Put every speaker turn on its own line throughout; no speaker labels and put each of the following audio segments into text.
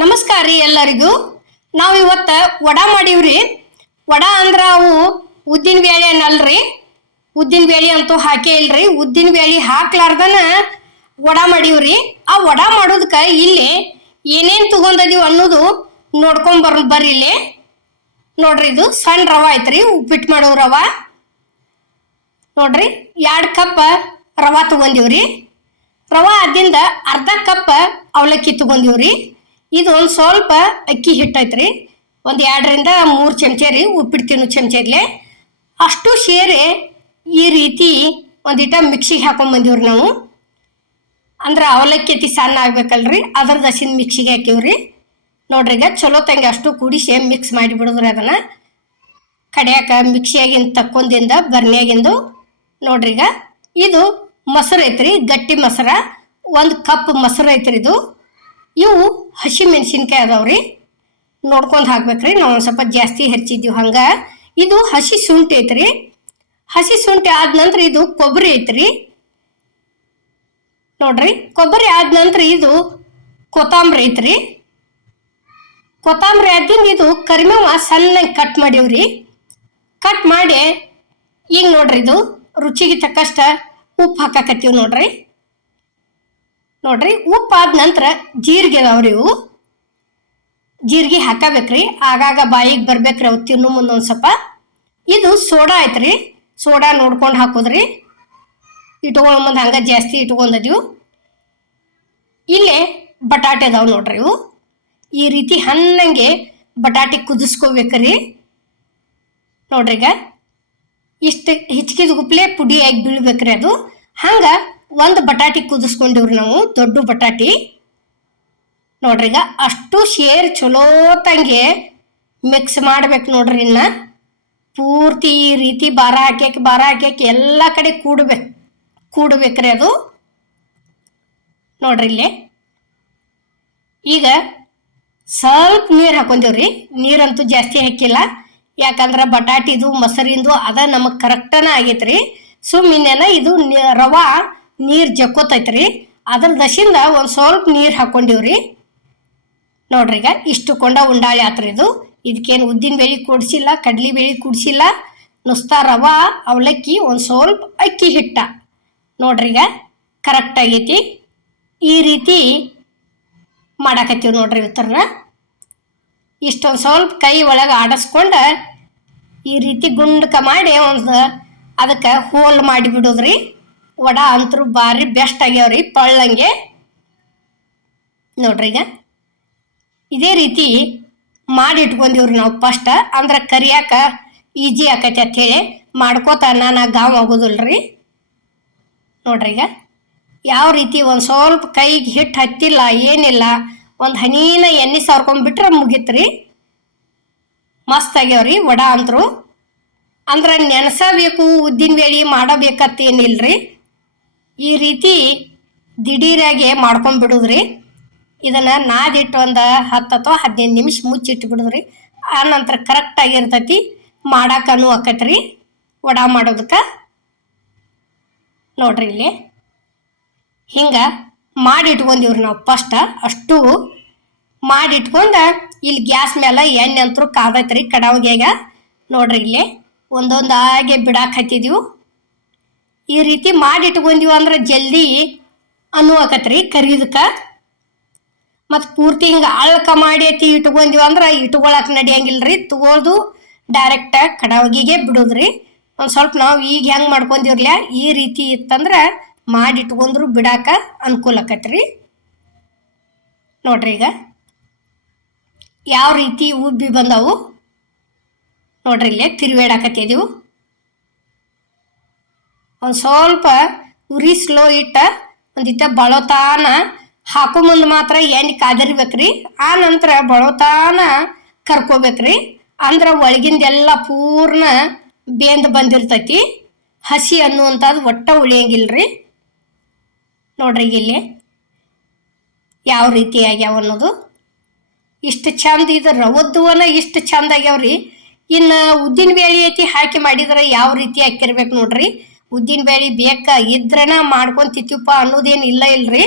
ನಮಸ್ಕಾರ ರೀ ಎಲ್ಲರಿಗೂ. ನಾವು ಇವತ್ತ ವಡ ಮಾಡೀವ್ರಿ. ವಡ ಅಂದ್ರ ಅವು ಉದ್ದಿನ ಬೇಳೆ ಅನ್ನಲ್ರಿ. ಉದ್ದಿನ ಬೇಳೆ ಅಂತೂ ಹಾಕೇ ಇಲ್ರಿ. ಉದ್ದಿನ ಬೇಳೆ ಹಾಕ್ಲಾರ್ದನ ವಡ ಮಾಡೀವ್ರಿ. ಆ ವಡ ಮಾಡೋದಕ್ಕೆ ಇಲ್ಲಿ ಏನೇನು ತಗೊಂಡದೀವಿ ಅನ್ನೋದು ನೋಡ್ಕೊಂಡ್ ಬರ್ ಬರ್ರಿ ಇಲ್ಲಿ. ನೋಡ್ರಿ ಇದು ಸಣ್ಣ ರವ ಐತ್ರಿ ಉಪ್ಪಿಟ್ಟು ಮಾಡೋ ರವ. ನೋಡ್ರಿ ಎರಡು ಕಪ್ ರವಾ ತಗೊಂಡಿವ್ರಿ. ರವ ಅದಿಂದ ಅರ್ಧ ಕಪ್ ಅವಲಕ್ಕಿ ತಗೊಂಡಿವ್ರಿ. ಇದು ಒಂದು ಸ್ವಲ್ಪ ಅಕ್ಕಿ ಹಿಟ್ಟು ರೀ ಒಂದು ಎರಡರಿಂದ ಮೂರು ಚಮಚ ರೀ ಉಪ್ಪಿಟ್ಟು ತಿನ್ನೋ ಚಮಚದ್ಲೆ ಅಷ್ಟು ಸೇರಿ ಈ ರೀತಿ ಒಂದಿಟ ಮಿಕ್ಸಿಗೆ ಹಾಕೊಂಡ್ಬಂದಿವ್ರಿ ನಾವು. ಅಂದ್ರೆ ಅವಲಕ್ಕಿ ಅತಿ ಸಣ್ಣ ಆಗ್ಬೇಕಲ್ರಿ ಅದ್ರ ದಸಿನ ಮಿಕ್ಸಿಗೆ ಹಾಕಿವ್ರಿ. ನೋಡ್ರಿ ಈಗ ಚಲೋ ತಂಗಿ ಅಷ್ಟು ಕೂಡಿಸಿ ಮಿಕ್ಸ್ ಮಾಡಿಬಿಡಿದ್ರಿ ಅದನ್ನು. ಕಡಿಯಾಕ ಮಿಕ್ಸಿಯಾಗಿಂದ ತಕ್ಕೊಂಡಿಂದ ಬರ್ನಿಯಾಗಿಂದು. ನೋಡ್ರಿ ಈಗ ಇದು ಮೊಸರು ಐತ್ರಿ ಗಟ್ಟಿ ಮೊಸರ. ಒಂದು ಕಪ್ ಮೊಸರು ಐತ್ರಿ ಇದು. ಇವು ಹಸಿ ಮೆಣಸಿನ್ಕಾಯಿ ಅದಾವ್ರಿ. ನೋಡ್ಕೊಂಡು ಹಾಕ್ಬೇಕ್ರಿ, ನಾವು ಒಂದು ಸ್ವಲ್ಪ ಜಾಸ್ತಿ ಹೆಚ್ಚಿದ್ದೀವಿ ಹಂಗ. ಇದು ಹಸಿ ಶುಂಠಿ ಐತ್ರಿ. ಹಸಿ ಶುಂಠಿ ಆದ ನಂತರ ಇದು ಕೊಬ್ಬರಿ ಐತ್ರಿ. ನೋಡ್ರಿ, ಕೊಬ್ಬರಿ ಆದ ನಂತರ ಇದು ಕೊತ್ತಂಬರಿ ಐತ್ರಿ. ಕೊತ್ತಂಬರಿ ಆದಿಂದ ಇದು ಕರಿಮೇವ ಸಣ್ಣಗೆ ಕಟ್ ಮಾಡೀವ್ರಿ. ಕಟ್ ಮಾಡಿ, ಈಗ ನೋಡ್ರಿ ಇದು ರುಚಿಗೆ ತಕ್ಕಷ್ಟ ಉಪ್ಪು ಹಾಕಾಕತ್ತೀವಿ ನೋಡ್ರಿ. ನೋಡ್ರಿ, ಉಪ್ಪು ಆದ ನಂತರ ಜೀರಿಗೆ ಅವ್ರಿ ಇವು. ಜೀರಿಗೆ ಹಾಕಬೇಕ್ರಿ. ಆಗಾಗ ಬಾಯಿಗೆ ಬರ್ಬೇಕ್ರಿ ಅವು ತಿನ್ನು ಮುಂದೊಂದು ಸ್ವಲ್ಪ. ಇದು ಸೋಡಾ ಐತ್ರಿ. ಸೋಡಾ ನೋಡ್ಕೊಂಡು ಹಾಕೋದ್ರಿ. ಇಟ್ಕೊಂಡು ಮುಂದೆ ಹಂಗೆ ಜಾಸ್ತಿ ಇಟ್ಕೊಂಡದಿವು. ಇಲ್ಲೇ ಬಟಾಟೆ ಅದಾವ ನೋಡ್ರಿ ಇವು. ಈ ರೀತಿ ಹಣ್ಣಂಗೆ ಬಟಾಟೆ ಕುದಿಸ್ಕೋಬೇಕ್ರಿ. ನೋಡ್ರಿ ಈಗ. ಇಷ್ಟು ಹಿಚ್ಕಿದ ಗುಪ್ಲೆ ಪುಡಿಯಾಗಿ ಬೀಳ್ಬೇಕ್ರಿ ಅದು. ಹಂಗ ಒಂದು ಬಟಾಟಿ ಕುದಿಸ್ಕೊಂಡಿವ್ರಿ ನಾವು, ದೊಡ್ಡ ಬಟಾಟಿ. ನೋಡ್ರಿ ಈಗ ಅಷ್ಟು ಶೇರ್ ಚಲೋ ತಂಗೆ ಮಿಕ್ಸ್ ಮಾಡ್ಬೇಕು ನೋಡ್ರಿ ಇನ್ನ. ಪೂರ್ತಿ ಈ ರೀತಿ ಬಾರ ಹಾಕ್ಯಾಕೆ ಬಾರ ಹಾಕ್ಯಾಕೆ ಎಲ್ಲ ಕಡೆ ಕೂಡ್ಬೇಕು, ಕೂಡ್ಬೇಕ್ರಿ ಅದು. ನೋಡ್ರಿ ಇಲ್ಲಿ. ಈಗ ಸ್ವಲ್ಪ ನೀರು ಹಾಕೊಂಡೇವ್ರಿ, ನೀರಂತೂ ಜಾಸ್ತಿ ಹಾಕಿಲ್ಲ. ಯಾಕಂದ್ರೆ ಬಟಾಟಿದು, ಮೊಸರಿಂದು ಅದ ನಮಗೆ ಕರೆಕ್ಟನ ಆಗೈತ್ರಿ. ಸುಮ್ಮನೆ ಇದು ರವಾ ನೀರು ಜಕ್ಕೋತೈತ್ರಿ. ಅದ್ರ ದಶಿಂದ ಒಂದು ಸ್ವಲ್ಪ ನೀರು ಹಾಕೊಂಡಿವ್ರಿ. ನೋಡ್ರಿ ಈಗ ಇಷ್ಟು ಕೊಂಡ ಉಂಡಾಳಿ ಆತ್ರಿ ಇದು. ಇದಕ್ಕೇನು ಉದ್ದಿನ ಬೇಳೆ ಕೂಡಿಸಿಲ್ಲ, ಕಡ್ಲಿ ಬೇಳೆ ಕೂಡಿಸಿಲ್ಲ. ನುಸ್ತಾ ರವಾ, ಅವಲಕ್ಕಿ, ಒಂದು ಸ್ವಲ್ಪ ಅಕ್ಕಿ ಹಿಟ್ಟ. ನೋಡ್ರಿ ಈಗ ಕರೆಕ್ಟ್ ಆಗೈತಿ. ಈ ರೀತಿ ಮಾಡಾಕತ್ತೀವಿ ನೋಡ್ರಿ ಇವತ್ತರನ್ನ ಇಷ್ಟೊಂದು ಸ್ವಲ್ಪ ಕೈ ಒಳಗೆ ಆಡಿಸ್ಕೊಂಡು ಈ ರೀತಿ ಗುಂಡಕ ಮಾಡಿ ಒಂದು ಅದಕ್ಕೆ ಹೋಲ್ ಮಾಡಿಬಿಡೋದ್ರಿ ವಡ ಅಂತರೂ ಭಾರಿ ಬೆಸ್ಟ್ ಆಗ್ಯಾವ್ರಿ ಪಳ್ಳಂಗೆ. ನೋಡ್ರಿ ಈಗ. ಇದೇ ರೀತಿ ಮಾಡಿ ಇಟ್ಕೊಂಡಿವ್ರಿ ನಾವು ಫಸ್ಟ್ ಅಂದ್ರೆ ಕರಿಯಾಕ ಈಜಿ ಆಕೈತಿ ಹೇಳಿ ಮಾಡ್ಕೋತ ನಾನು ಗಾವ್ ಆಗೋದಿಲ್ರಿ. ನೋಡ್ರಿ ಈಗ. ಯಾವ ರೀತಿ ಒಂದು ಸ್ವಲ್ಪ ಕೈಗೆ ಹಿಟ್ಟು ಹತ್ತಿಲ್ಲ, ಏನಿಲ್ಲ, ಒಂದು ಹನೀನ ಎಣ್ಣೆ ಸಾರ್ಕೊಂಡ್ಬಿಟ್ರೆ ಮುಗಿತ್ರಿ ಮಸ್ತ್ ಆಗ್ಯಾವ್ರಿ ವಡ ಅಂತರು ಅಂದ್ರೆ ನೆನೆಸಬೇಕು, ಉದ್ದಿನ ಬೇಳೆ ಮಾಡಬೇಕತ್ತೇನಿಲ್ರಿ. ಈ ರೀತಿ ದಿಢೀರಾಗಿ ಮಾಡ್ಕೊಂಡ್ಬಿಡುದ್ರಿ ಇದನ್ನು ನಾದಿಟ್ಟು ಒಂದು ಹತ್ತು ಅಥವಾ ಹದಿನೈದು ನಿಮಿಷ ಮುಚ್ಚಿಟ್ಟು ಬಿಡುದ್ರಿ. ಆ ನಂತರ ಕರೆಕ್ಟ್ ಆಗಿರ್ತೈತಿ. ಮಾಡಾಕನು ಆಕೈತ್ರಿ. ವಡ ಮಾಡೋದಕ್ಕೆ. ನೋಡ್ರಿ ಇಲ್ಲಿ. ಹಿಂಗೆ ಮಾಡಿ ಇಟ್ಕೊಂಡಿವ್ರಿ ನಾವು ಫಸ್ಟ್ ಅಷ್ಟು ಮಾಡಿ ಇಟ್ಕೊಂಡು ಇಲ್ಲಿ ಗ್ಯಾಸ್ ಮೇಲೆ ಎಣ್ಣೆ ಅಂತರೂ ಕಾದೈತ್ರಿ ಕಡಾವಿಗೆ ನೋಡ್ರಿ ಇಲ್ಲಿ ಒಂದೊಂದಾಗೆ ಬಿಡಾಕ್ ಹತ್ತಿದೀವು. ಈ ರೀತಿ ಮಾಡಿ ಇಟ್ಕೊಂಡೀವಂದ್ರೆ ಅಂದ್ರೆ ಜಲ್ದಿ ಅನ್ನುವಕತ್ರಿ ಕರೀದಕ್ಕೆ ಮತ್ತು ಪೂರ್ತಿ ಹಿಂಗೆ ಅಳ್ಕ ಮಾಡಿ ಐತಿ ಇಟ್ಕೊಂಡಿವಿ ಅಂದ್ರೆ ಇಟ್ಕೊಳಕ್ ನಡಿಯಂಗಿಲ್ರಿ ತಗೋದು ಡೈರೆಕ್ಟ್ ಕಡಾವಗಿಗೆ ಬಿಡೋದ್ರಿ. ಒಂದು ಸ್ವಲ್ಪ ನಾವು ಈಗ ಹೆಂಗೆ ಮಾಡ್ಕೊಂಡಿರ್ಲ ಈ ರೀತಿ ಇತ್ತಂದ್ರೆ ಮಾಡಿ ಇಟ್ಕೊಂಡ್ರು ಬಿಡಾಕ ಅನುಕೂಲ ಆಕತ್ರಿ ನೋಡ್ರಿ ಈಗ ಯಾವ ರೀತಿ ಉಬ್ಬಿ ಬಂದವು. ನೋಡ್ರಿ ಇಲ್ಲೇ ತಿರುವೇಡಾಕತ್ತಿದೀವು ಒಂದು ಸ್ವಲ್ಪ ಉರಿ ಸ್ಲೋ ಇಟ್ಟ ಒಂದಿತ್ತ ಬಳೋತಾನ ಹಾಕೋ ಮುಂದೆ ಮಾತ್ರ ಎಣ್ಣೆ ಕಾದಿರ್ಬೇಕ್ರಿ. ಆ ನಂತರ ಬಳೋತಾನ ಕರ್ಕೋಬೇಕ್ರಿ. ಅಂದ್ರೆ ಒಳಗಿಂದೆಲ್ಲ ಪೂರ್ಣ ಬೇಂದ್ ಬಂದಿರ್ತೈತಿ. ಹಸಿ ಅನ್ನುವಂಥದ್ದು ಒಟ್ಟ ಉಳಿಯಂಗಿಲ್ರಿ. ನೋಡ್ರಿ ಇಲ್ಲಿ ಯಾವ ರೀತಿ ಆಗ್ಯಾವ ಅನ್ನೋದು. ಇಷ್ಟು ಚಂದ ಇದು ರವದ್ದುವನ ಇಷ್ಟು ಚಂದ ಆಗ್ಯಾವ್ರಿ. ಇನ್ನು ಉದ್ದಿನ ಬೇಳೆ ಐತಿ ಹಾಕಿ ಮಾಡಿದ್ರೆ ಯಾವ ರೀತಿ ಹಾಕಿರ್ಬೇಕು ನೋಡ್ರಿ. ಉದ್ದಿನ ಬೇಳೆ ಬೇಕ ಇದ್ರನ ಮಾಡ್ಕೊಂಡ್ ತಿತ್ತಿಪ್ಪ ಅನ್ನೋದೇನು ಇಲ್ಲ ಇಲ್ರಿ.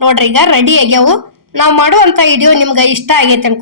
ನೋಡ್ರಿ ಈಗ ರೆಡಿ ಆಗ್ಯಾವು. ನಾವು ಮಾಡುವಂಥ ವಿಡಿಯೋ ನಿಮ್ಗೆ ಇಷ್ಟ ಆಗೈತೆ ಅನ್ಕೋ